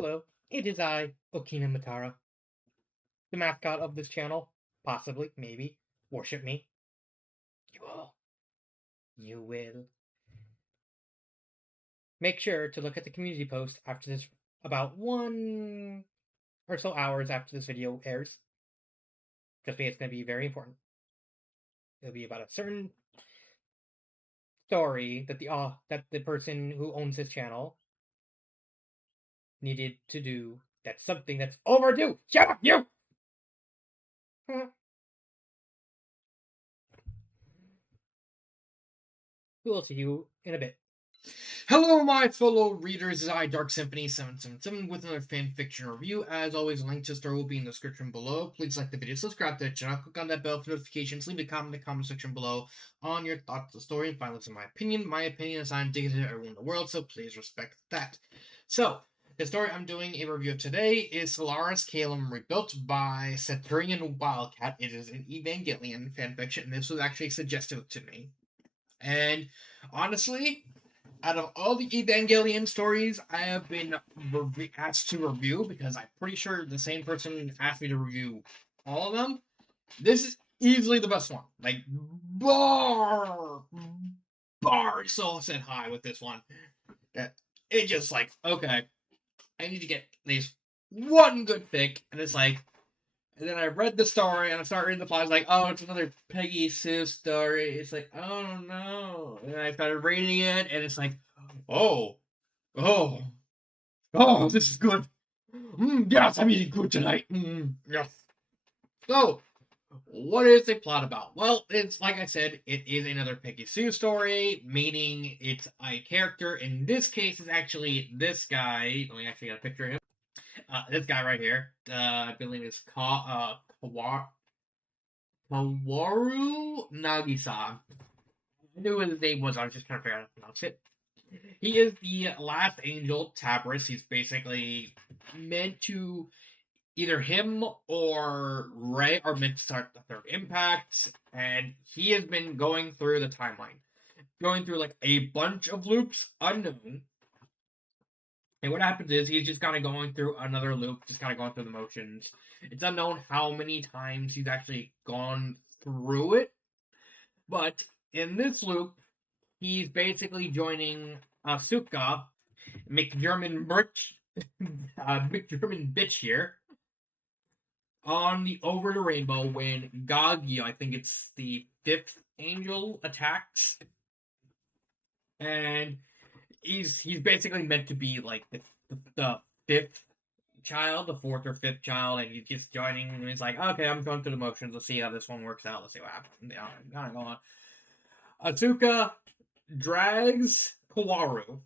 Hello, it is I, Okina Matara, the mascot of this channel. Possibly, maybe. Worship me. You will. You will. Make sure to look at the community post after this, about 1 or so hours after this video airs. Trust me, it's going to be very important. It'll be about a certain story that the person who owns this channel needed to do. That's something that's overdue. Shut up, you! We will see you in a bit. Hello, my fellow readers. It's I, Dark Symphony 777, with another fanfiction review. As always, a link to the story will be in the description below. Please like the video, subscribe to the channel, click on that bell for notifications, leave a comment in the comment section below on your thoughts of the story, and finally, in my opinion. My opinion is indicative to everyone in the world, so please respect that. So, the story I'm doing a review of today is Solaris Caelum Rebuilt by Centurion Wildcat. It is an Evangelion fanfiction, and this was actually suggested to me. And honestly, out of all the Evangelion stories I have been asked to review, because I'm pretty sure the same person asked me to review all of them, this is easily the best one. Like, bar so said hi with this one. It just like, okay, I need to get at least one good fic, and it's like, and then I read the story, and I started reading the plot. I was like, oh, it's another Peggy Sue story. It's like, oh no. And I started reading it, and it's like, oh, this is good. Yes, I'm eating good tonight. Yes. So, what is the plot about? Well, it's like I said, it is another Peggy Sue story, meaning it's a character. In this case, is actually this guy. Let me actually get a picture of him. This guy right here, I believe is Kawaru Nagisa. I knew what his name was, I was just trying to figure out how to pronounce it. He is the last angel, Tabris. He's basically meant to, either him or Ray are meant to start the third impact, and he has been going through the timeline. Going through like a bunch of loops, unknown. And what happens is he's just kind of going through another loop, just kind of going through the motions. It's unknown how many times he's actually gone through it. But in this loop, he's basically joining Asuka, McGerman bitch here, on the Over the Rainbow when Gagio, I think it's the 5th angel, attacks. And he's basically meant to be like the 5th child, the 4th or 5th child, and he's just joining, and he's like, okay, I'm going through the motions, let's see how this one works out, let's see what happens. Kind of go on. Asuka drags Kawaru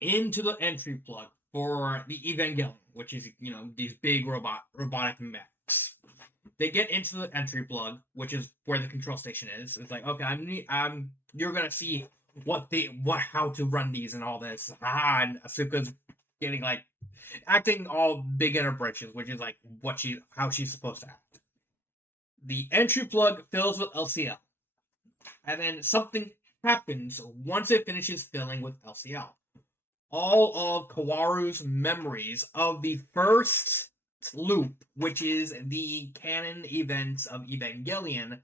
into the entry plug for the Evangelion, which is, these big robotic mechs. They get into the entry plug, which is where the control station is. It's like, okay, you're gonna see how to run these and all this. And Asuka's getting like acting all big in her britches, which is like how she's supposed to act. The entry plug fills with LCL, and then something happens once it finishes filling with LCL. All of Kawaru's memories of the first loop, which is the canon events of Evangelion,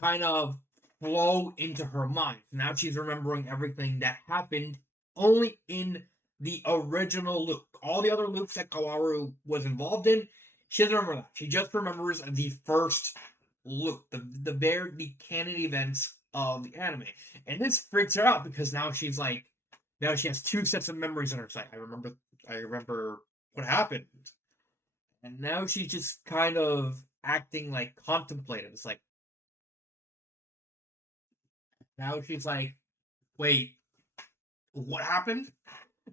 kind of flow into her mind. Now she's remembering everything that happened only in the original loop. All the other loops that Kawaru was involved in, she doesn't remember that. She just remembers the first loop, the canon events of the anime. And this freaks her out because now she has 2 sets of memories in her sight. I remember what happened. And now she's just kind of acting like contemplative. It's like, now she's like, wait, what happened?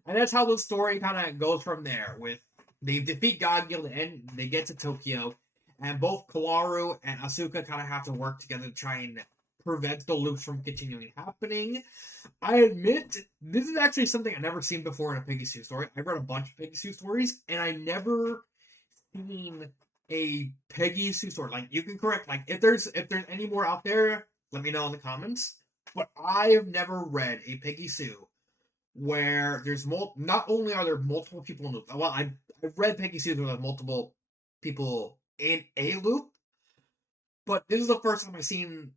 And that's how the story kind of goes from there. With they defeat Godgill and they get to Tokyo, and both Kawaru and Asuka kind of have to work together to try and prevent the loops from continuing happening. I admit, this is actually something I've never seen before in a Peggy Sue story. I've read a bunch of Peggy Sue stories, and I never seen a Peggy Sue story. Like, you can correct, like, if there's any more out there, let me know in the comments. But I have never read a Peggy Sue where there's not only are there multiple people in the loop. Well, I've read Peggy Sue with multiple people in a loop, but this is the first time I've seen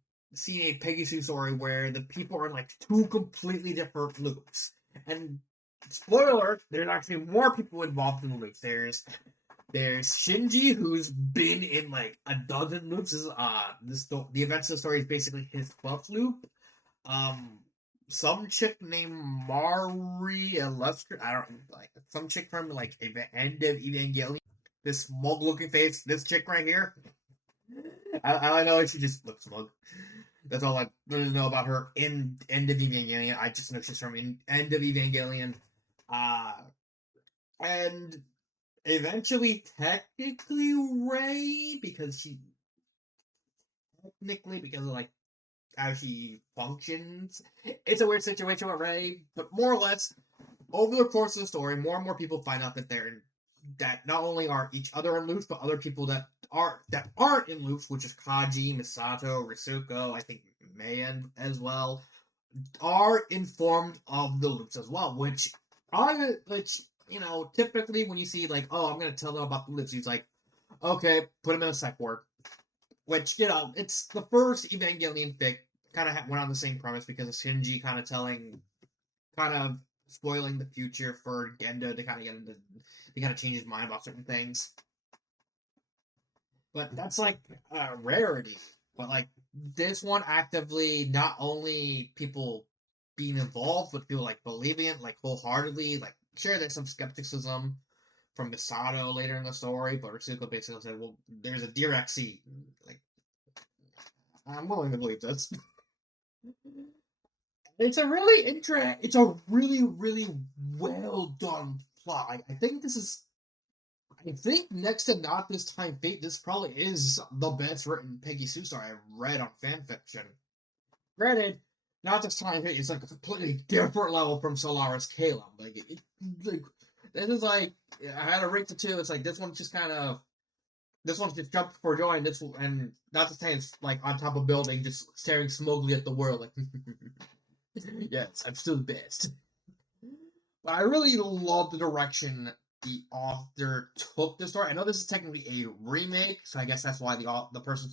a Peggy Sue story where the people are in like two completely different loops. And spoiler alert, there's actually more people involved in the loops. There's Shinji, who's been in like a dozen loops. The events of the story is basically his 12th loop. Some chick named Mari Illustra, I don't like some chick from like end of Evangelion. This smug looking face, this chick right here. I know she just looks smug. That's all I really know about her in end of Evangelion. I just know she's from end of Evangelion. And eventually, technically, Ray, because of like how she functions. It's a weird situation with Ray, but more or less, over the course of the story, more and more people find out that not only are each other in loops, but other people that aren't in loops, which is Kaji, Misato, Risuko, I think Mayan as well, are informed of the loops as well, which typically when you see like, oh, I'm gonna tell them about the loops, he's like, okay, put him in a psych ward. Which, it's the first Evangelion fic kind of went on the same premise because of Shinji kind of spoiling the future for Gendo to kind of change his mind about certain things. But that's like a rarity. But like this one actively, not only people being involved, but people like believing it like wholeheartedly. Like sure, there's some skepticism from Misato later in the story, but Ritsuko basically said, well, there's a direct seed. Like, I'm willing to believe this. It's a really really well done plot. I think next to Not This Time Fate, this probably is the best written Peggy Sue story I've read on fanfiction. Granted, Not This Time Fate is like a completely different level from Solaris Caelum. Like, this is like, I had to rank the two. It's like, this one's just jumped for joy, and Not This Time is like on top of a building, just staring smugly at the world, like, yes, I'm still the best. But I really love the direction the author took the story. I know this is technically a remake, so I guess that's why the person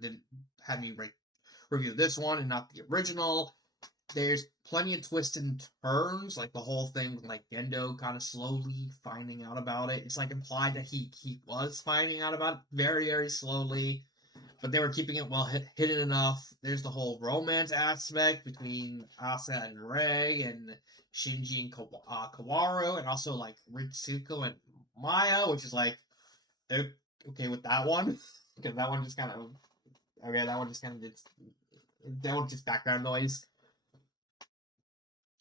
didn't have me review this one and not the original. There's plenty of twists and turns, like the whole thing with like Gendo kind of slowly finding out about it. It's like implied that he was finding out about it very, very slowly, but they were keeping it well hidden enough. There's the whole romance aspect between Asa and Rei, and Shinji and Kawaru, and also like Ritsuko and Maya, which is like okay with that one because that one just kind of just background noise.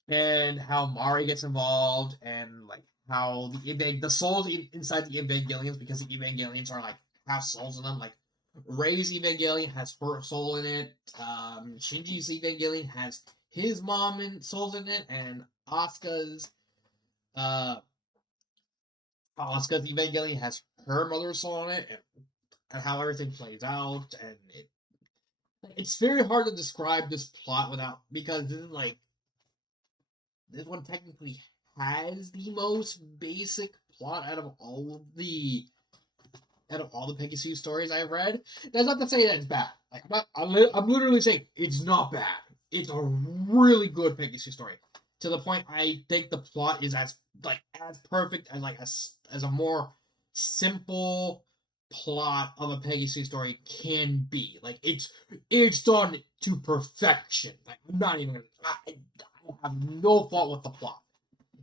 And how Mari gets involved, and like how the souls inside the Evangelions, because the Evangelions are like have souls in them. Like Rei's Evangelion has her soul in it. Shinji's Evangelion has his mom and souls in it, and Asuka's Evangelion has her mother's soul in it, and how everything plays out. And it's very hard to describe this plot because this one technically has the most basic plot out of all the Peggy Sue stories I've read. That's not to say that it's bad. Like I'm literally saying it's not bad. It's a really good Peggy Sue story. To the point I think the plot is as perfect as a more simple plot of a Peggy Sue story can be. Like it's done to perfection. Like I'm not even I have no fault with the plot.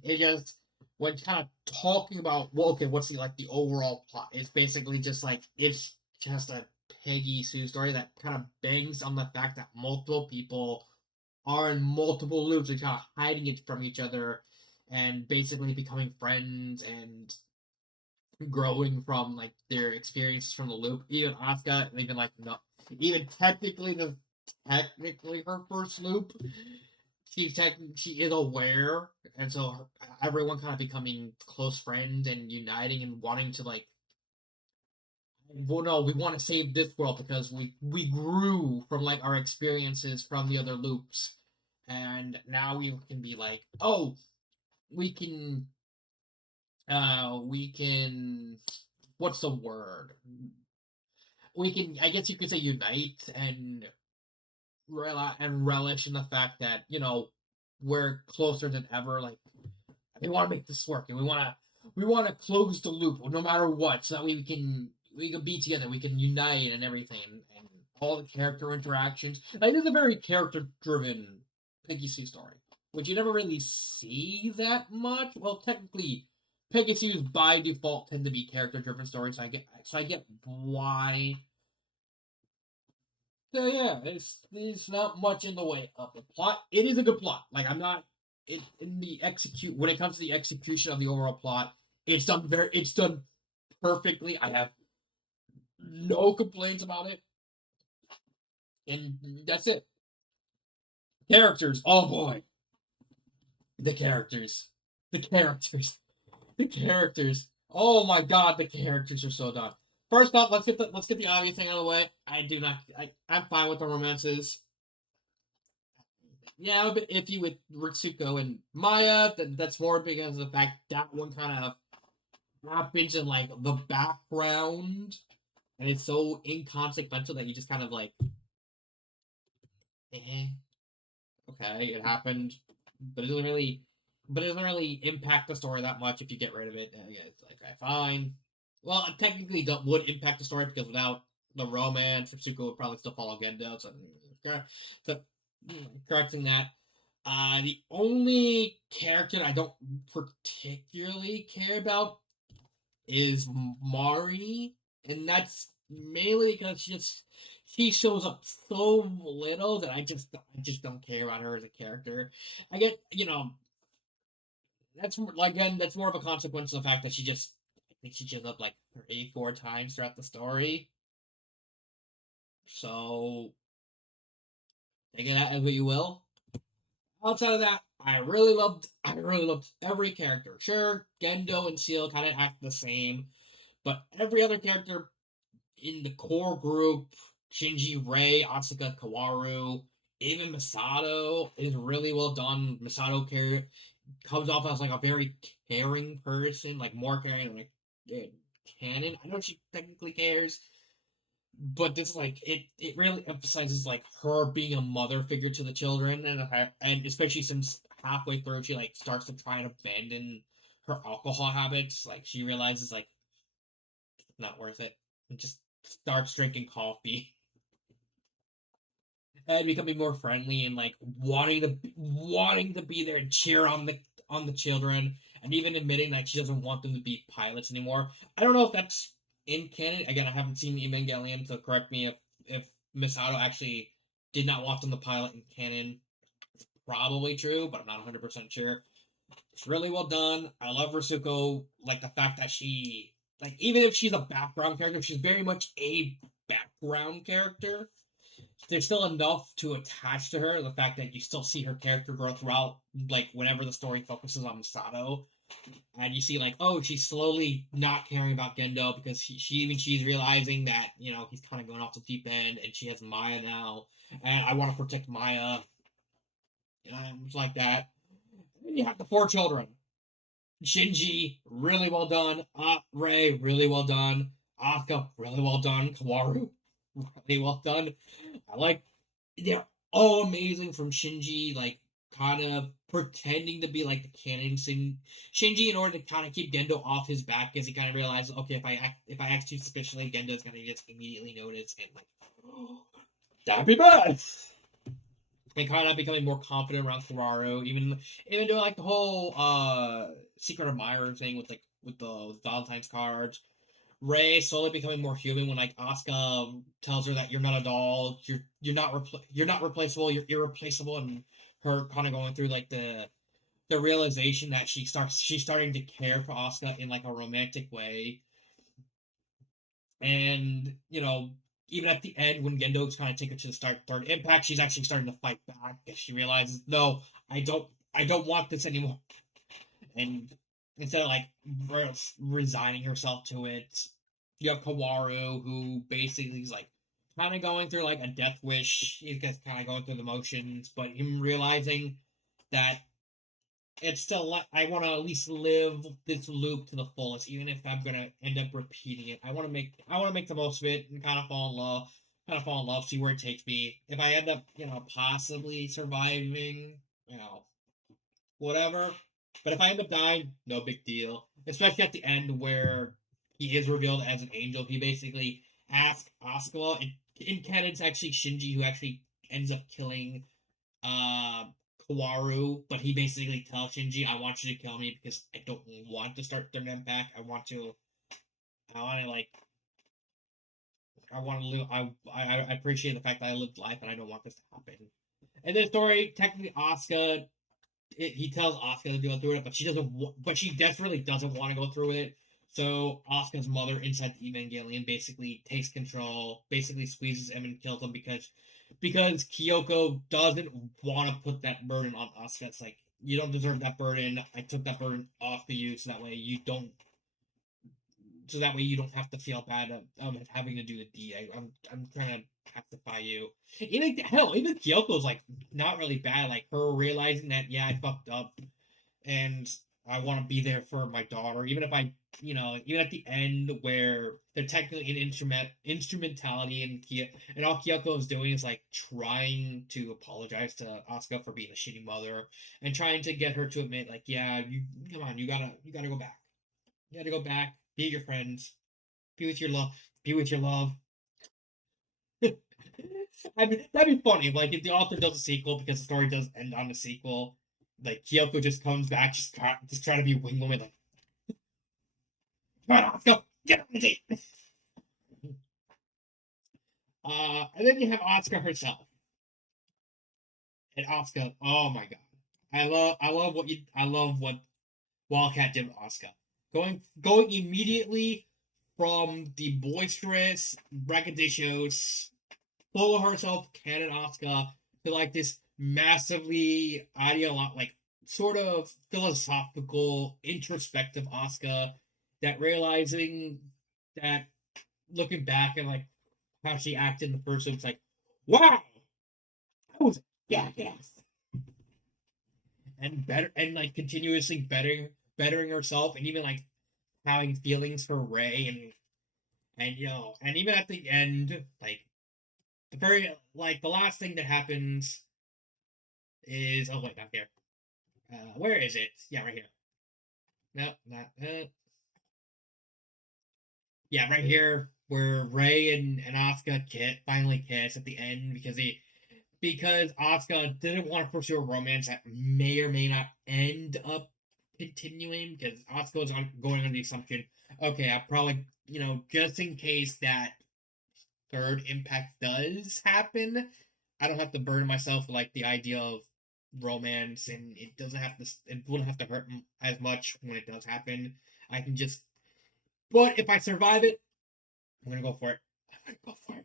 It just, when kind of talking about, well, okay, what's the overall plot? It's basically just it's just a Peggy Sue story that kind of bangs on the fact that multiple people are in multiple loops and kind of hiding it from each other, and basically becoming friends and growing from their experiences from the loop. Even Asuka, even technically her first loop, she is aware, and so everyone kind of becoming close friends and uniting and wanting to well, no, we want to save this world because we grew from our experiences from the other loops, and now we can be oh, we can what's the word? We can, I guess you could say, unite and relish in the fact that, we're closer than ever. Like, we want to make this work, and we want to close the loop no matter what, so that we can be together, we can unite and everything, and all the character interactions. Like, it's a very character driven Peggy Sue story, which you never really see that much. Well, technically, Peggy Sue's by default tend to be character driven stories, so I get why. So yeah, it's not much in the way of the plot. It is a good plot. Like, I'm not it in the execute when it comes to the execution of the overall plot. It's done perfectly. I have no complaints about it, and that's it. Characters, oh boy, the characters, the characters, the characters. Oh my god, the characters are so done. First off, let's get the obvious thing out of the way. I'm fine with the romances. Yeah, I'm a bit iffy with Ritsuko and Maya. That's more because of the fact that one kind of happens in like the background, and it's so inconsequential that you just kind of like, eh, okay, it happened, but it doesn't really impact the story that much if you get rid of it. Yeah, it's like, okay, fine. Well, it technically would impact the story because without the romance, Ritsuko would probably still follow Gendo. So correcting that. The only character I don't particularly care about is Mari, and that's mainly because she shows up so little that I just don't care about her as a character. I get, that's more of a consequence of the fact that I think she shows up like 3, 4 times throughout the story. So take that as what you will. Outside of that, I really loved every character. Sure, Gendo and Seal kind of act the same, but every other character in the core group, Shinji, Rei, Asuka, Kawaru, even Misato is really well done. Misato comes off as like a very caring person, like more caring than like canon. I know she technically cares, but this like it really emphasizes like her being a mother figure to the children, and especially since halfway through she like starts to try and abandon her alcohol habits. Like, she realizes like it's not worth it, and just starts drinking coffee and becoming more friendly, and like wanting to be there and cheer on the children, and even admitting that she doesn't want them to be pilots anymore. I don't know if that's in canon. Again, I haven't seen Evangelion, so correct me if Misato actually did not want them to pilot in canon. It's probably true, but I'm not 100% sure. It's really well done. I love Rasuko. Like, the fact that even if she's a background character, she's very much a background character. There's still enough to attach to her. The fact that you still see her character grow throughout, like, whenever the story focuses on Misato, and you see like, oh, she's slowly not caring about Gendo because she's realizing that he's kind of going off the deep end, and she has Maya now, and I want to protect Maya, and like that. And you have the 4 children. Shinji, really well done. Rei, really well done. Asuka, really well done. Kawaru, really well done. They're all amazing, from Shinji, like, kind of pretending to be like the canon Shinji in order to kind of keep Gendo off his back, because he kind of realizes, okay, if I act too suspiciously, Gendo's gonna just immediately notice, and like, that'd be bad. And kind of becoming more confident around Kawaru, even doing like the whole secret admirer thing with the Valentine's cards. Rei slowly becoming more human when like Asuka tells her that you're not a doll, you're not replaceable, you're irreplaceable, and her kind of going through like the realization that she's starting to care for Asuka in like a romantic way, and even at the end when Gendo's kind of taken to the third impact, she's actually starting to fight back because she realizes, no, I don't want this anymore, and instead of like resigning herself to it, you have Kawaru, who basically is like kind of going through like a death wish. He's just kind of going through the motions, but him realizing that it's still I want to at least live this loop to the fullest, even if I'm gonna end up repeating it. I want to make the most of it and kind of fall in love, see where it takes me. If I end up, possibly surviving, whatever. But if I end up dying, no big deal. Especially at the end where he is revealed as an angel. He basically asks Asuka, in canon, it's actually Shinji who actually ends up killing uh Kawaru, but he basically tells Shinji, "I want you to kill me because I don't want to start their name back. I want to live. I appreciate the fact that I lived life, and I don't want this to happen." And then story, technically, Asuka, he tells Asuka to go through it, but she doesn't. But she desperately doesn't want to go through it. So Asuka's mother inside the Evangelion basically takes control, basically squeezes him and kills him because Kyoko doesn't want to put that burden on Asuka. It's like, you don't deserve that burden. I took that burden off of you, so that way you don't have to feel bad of having to do the deed. I'm trying to pacify you. Even Kyoko's like not really bad. Like her realizing that, yeah, I fucked up, and I want to be there for my daughter, even if even at the end where they're technically an instrumentality, and all Kyoko is doing is like trying to apologize to Asuka for being a shitty mother and trying to get her to admit, like, yeah, come on, you gotta go back. You gotta go back, be with your friends, be with your love, be with your love. I mean, that'd be funny. Like if the author does a sequel, because the story does end on the sequel, like Kyoko just comes back, just try to be wing woman, like, come on, let's go, get on the date. And then you have Asuka herself, and Asuka, oh my god, I love what Wildcat did with Asuka, going immediately from the boisterous, braggadocious, full of herself canon Asuka to like this massively like sort of philosophical, introspective Asuka that realizing that, looking back and like how she acted in the first one, it's like, wow, I was a jackass. And better, and like continuously bettering herself, and even like having feelings for Ray, and even at the end, like the last thing that happens is, oh wait, not here. Where is it? Yeah, right here. No, not yeah, right here where Ray and Asuka finally kiss at the end because Asuka didn't want to pursue a romance that may or may not end up continuing, because Asuka was going on the assumption, okay, I probably, just in case that third impact does happen, I don't have to burden myself with like the idea of romance, and it wouldn't have to hurt as much when it does happen. I can just, but if I survive it, I'm gonna go for it. I'm gonna go for it.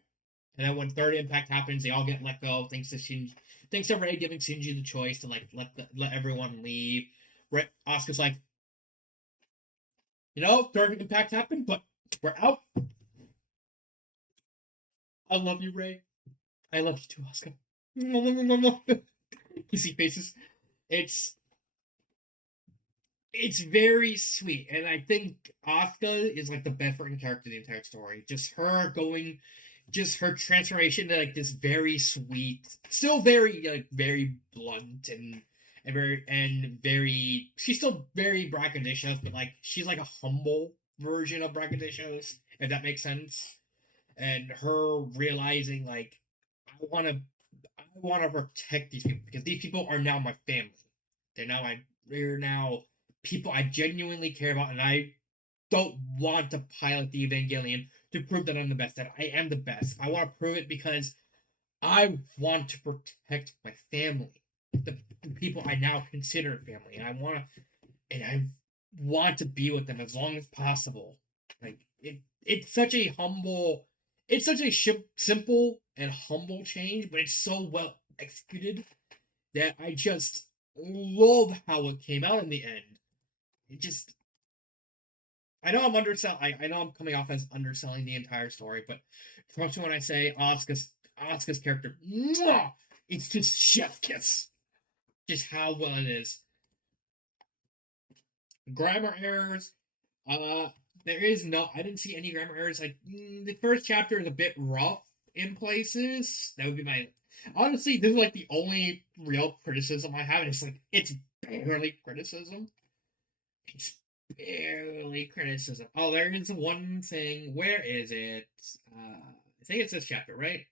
And then when third impact happens, they all get let go. Thanks to Ray giving Shinji the choice to like let everyone leave. Asuka's like, third impact happened, but we're out. I love you, Ray. I love you too, Asuka. Kissy faces. It's very sweet, and I think Asuka is like the best written character in the entire story. Just her transformation to like this very sweet, still very like very blunt and very. She's still very braggadocious, but like she's like a humble version of braggadocious, if that makes sense. And her realizing like, I want to protect these people because these people are now my family. They're now people I genuinely care about, and I don't want to pilot the Evangelion to prove that I'm the best. That I am the best. I want to prove it because I want to protect my family, the people I now consider family, and I want to be with them as long as possible. Like it's such a simple and humble change, but it's so well executed that I just love how it came out in the end. It just, I know I'm I know I'm coming off as underselling the entire story, but trust me when I say Asuka's character, mwah, it's just chef kiss. Just how well it is. Grammar errors. There is no. I didn't see any grammar errors. Like the first chapter is a bit rough in places. That would be my. Honestly, this is like the only real criticism I have. And it's like it's barely criticism. It's barely criticism. Oh, there is one thing. Where is it? I think it's this chapter, right?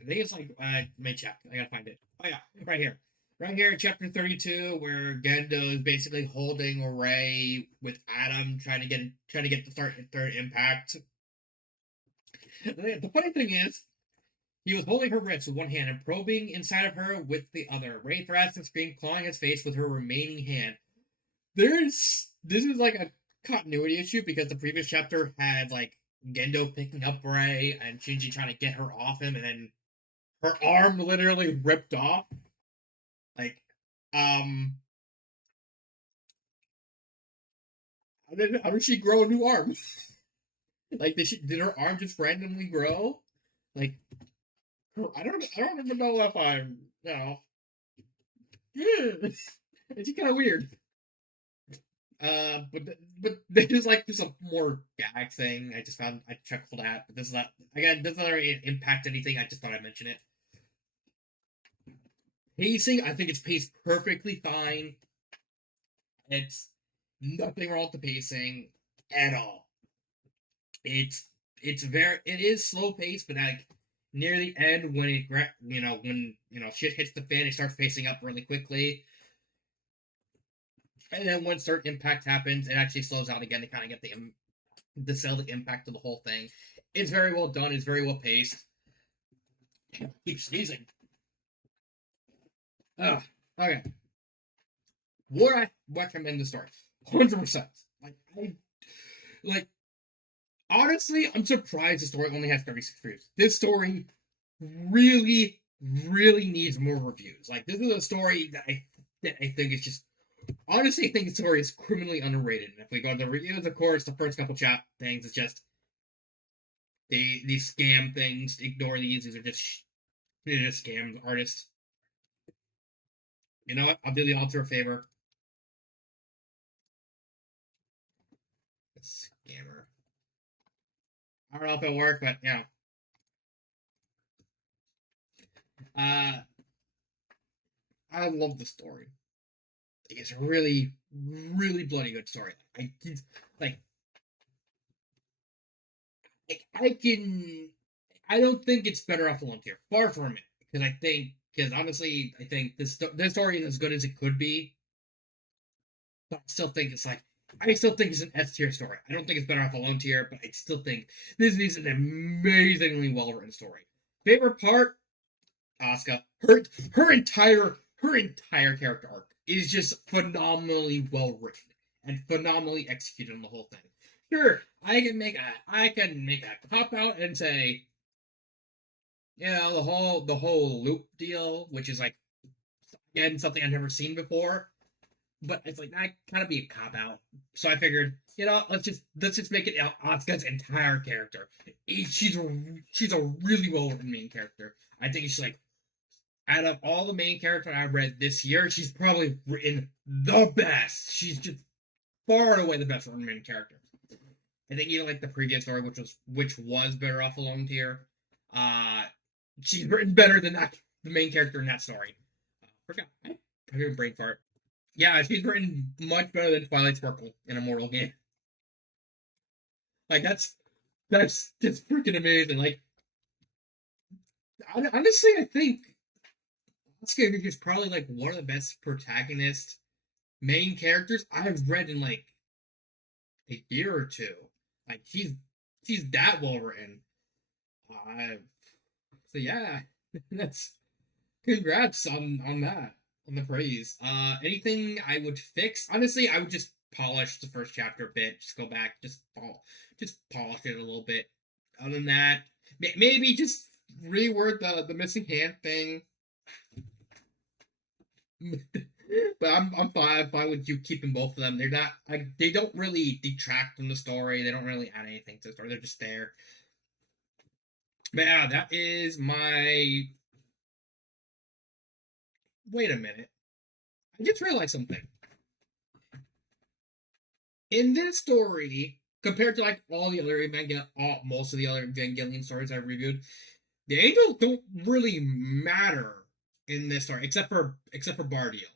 I think it's like mid chapter. I gotta find it. Oh yeah, right here. Right here, chapter 32, where Gendo is basically holding Ray with Adam, trying to get the third impact. The funny thing is, he was holding her wrist with one hand and probing inside of her with the other. Ray thrasts and screamed, clawing his face with her remaining hand. This is like a continuity issue because the previous chapter had like Gendo picking up Ray and Shinji trying to get her off him, and then her arm literally ripped off. Like, how did she grow a new arm? Like, did her arm just randomly grow? Like, I don't even know if I'm, it's kind of weird. But there's like just a more gag thing. I chuckled at, but this is not again. Doesn't really impact anything. I just thought I'd mention it. Pacing, I think it's paced perfectly fine. It's nothing wrong with the pacing at all. It is slow paced, but like near the end when shit hits the fan, it starts pacing up really quickly. And then when certain impact happens, it actually slows down again to kind of get the sell the impact of the whole thing. It's very well done. It's very well paced. Keep sneezing. Ugh. Okay. Would I recommend the story? 100%. Like honestly, I'm surprised the story only has 36 reviews. This story really, really needs more reviews. Like this is a story that I think is just honestly, I think the story is criminally underrated. And if we go to the reviews, of course, the first couple chat things is just these scam things. Ignore these. They're just scams. Artists. You know what? I'll do the author a favor. Scammer. I don't know if it'll work, but yeah. I love the story. It's a really, really bloody good story. Like I don't think it's better off alone here. Far from it, because honestly, I think this story is as good as it could be. But I still think it's an S tier story. I don't think it's better off alone tier, but I still think this is an amazingly well written story. Favorite part, Asuka. Her entire character arc is just phenomenally well written and phenomenally executed on the whole thing. Sure, I can make a cop out and say, the whole loop deal, which is like again something I've never seen before. But it's like that kind of be a cop out. So I figured, let's just make it Asuka's entire character. She's a really well written main character. I think she's like out of all the main characters I've read this year, she's probably written the best. She's just far and away the best written main character. I think even like the previous story, which was better off alone tier, she's written better than the main character in that story. Forgot. I heard brain fart. Yeah, she's written much better than Twilight Sparkle in a Mortal game. Like that's just freaking amazing. Like honestly, I think Asuka is probably like one of the best protagonist main characters I've read in like a year or two. Like she's that well written. So yeah, that's congrats on that. On the praise. Anything I would fix? Honestly, I would just polish the first chapter a bit. Just go back, just polish it a little bit. Other than that, maybe just reword the missing hand thing. But I'm fine with you keeping both of them. They're not they don't really detract from the story. They don't really add anything to the story. They're just there. But yeah, that is my Wait a minute. I just realized something. In this story, compared to like all the other most of the other Evangelion stories I've reviewed, the angels don't really matter in this story, except for Bardiel.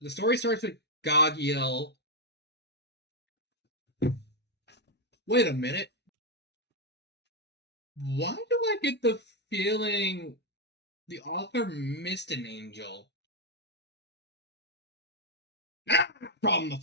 The story starts with Gagiel. Wait a minute. Why do I get the feeling the author missed an angel? Ah, problem with